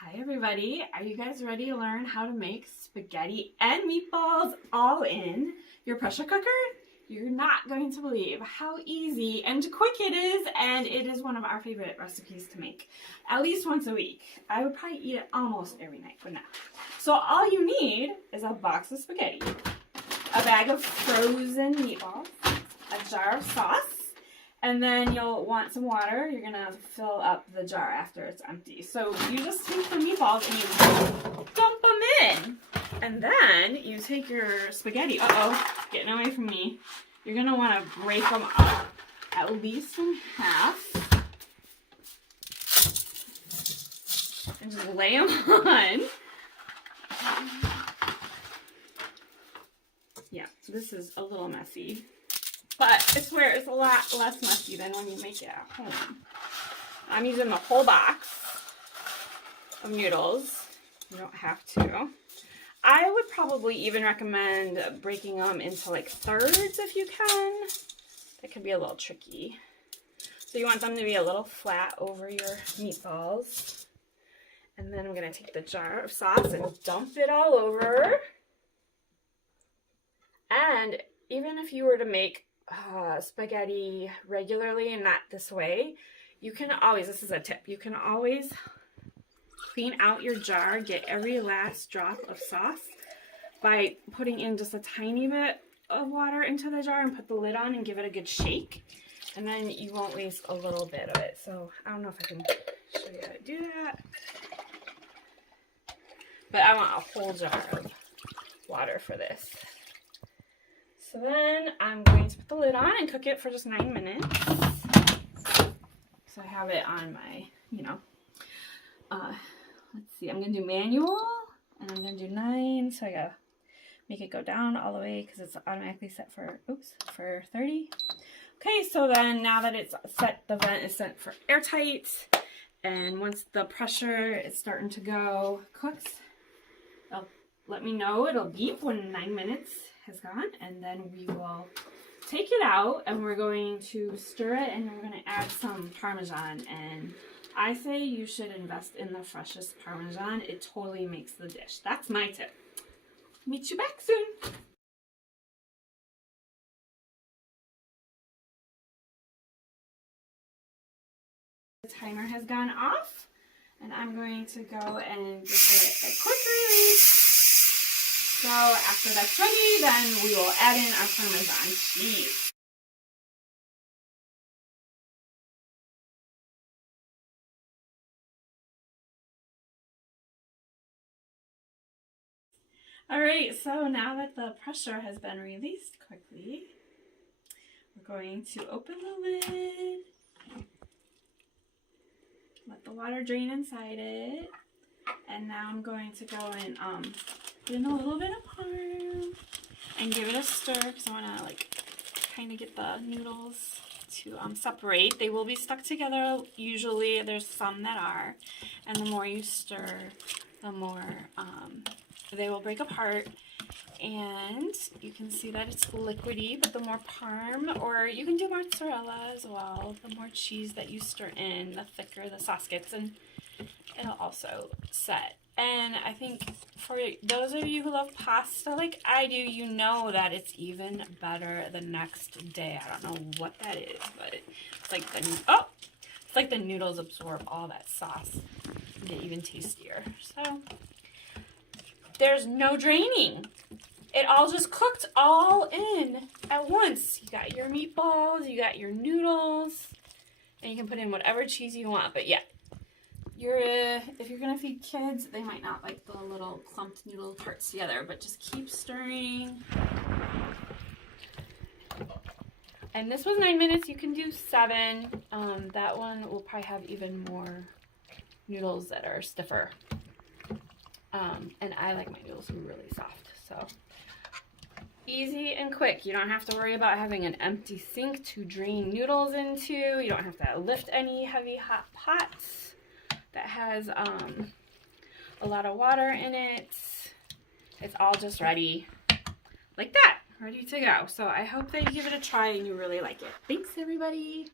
Hi everybody, are you guys ready to learn how to make spaghetti and meatballs all in your pressure cooker? You're not going to believe how easy and quick it is, and it is one of our favorite recipes to make at least once a week. I would probably eat it almost every night, but no. So all you need is a box of spaghetti, a bag of frozen meatballs, a jar of sauce, and then you'll want some water. You're gonna fill up the jar after it's empty. So you just take the meatballs and you dump them in. And then you take your spaghetti. Uh-oh, getting away from me. You're gonna wanna break them up at least in half. And just lay them on. Yeah, this is a little messy. But I swear it's a lot less messy than when you make it at home. I'm using the whole box of noodles. You don't have to. I would probably even recommend breaking them into like thirds if you can. That could be a little tricky. So you want them to be a little flat over your meatballs. And then I'm going to take the jar of sauce and dump it all over. And even if you were to make spaghetti regularly and not this way, you can always, this is a tip, you can always clean out your jar, get every last drop of sauce by putting in just a tiny bit of water into the jar and put the lid on and give it a good shake, and then you won't waste a little bit of it. So I don't know if I can show you how to do that, but I want a whole jar of water for this. So then I'm going to put the lid on and cook it for just 9 minutes. So I have it on my, let's see, I'm going to do manual, and I'm going to do 9. So I got to make it go down all the way because it's automatically set for, for 30. Okay, so then now that it's set, the vent is set for airtight. And once the pressure is starting to go cooks, it'll let me know, it'll beep when 9 minutes has gone, and then we will take it out and we're going to stir it, and we're going to add some Parmesan. And I say you should invest in the freshest Parmesan. It totally makes the dish. That's my tip. Meet you back soon. The timer has gone off, and I'm going to go and give it a quick release. So after that's ready, then we will add in our Parmesan cheese. Alright, so now that the pressure has been released quickly, we're going to open the lid, let the water drain inside it, and now I'm going to go and put in a little bit of parm and give it a stir because I want to kind of get the noodles to separate. They will be stuck together usually. There's some that are, and the more you stir, the more they will break apart. And you can see that it's liquidy, but the more parm, or you can do mozzarella as well, the more cheese that you stir in, the thicker the sauce gets, and it'll also set. And I think for those of you who love pasta like I do, you know that it's even better the next day. I don't know what that is, but it's like the noodles absorb all that sauce and get even tastier. So there's no draining. It all just cooked all in at once. You got your meatballs, you got your noodles, and you can put in whatever cheese you want. But yeah, if you're gonna feed kids, they might not like the little clumped noodle parts together, but just keep stirring. And this was 9 minutes. You can do 7. That one will probably have even more noodles that are stiffer. And I like my noodles really soft. So easy and quick. You don't have to worry about having an empty sink to drain noodles into. You don't have to lift any heavy hot pots that has a lot of water in it. It's all just ready like that, ready to go. So I hope that you give it a try and you really like it. Thanks everybody.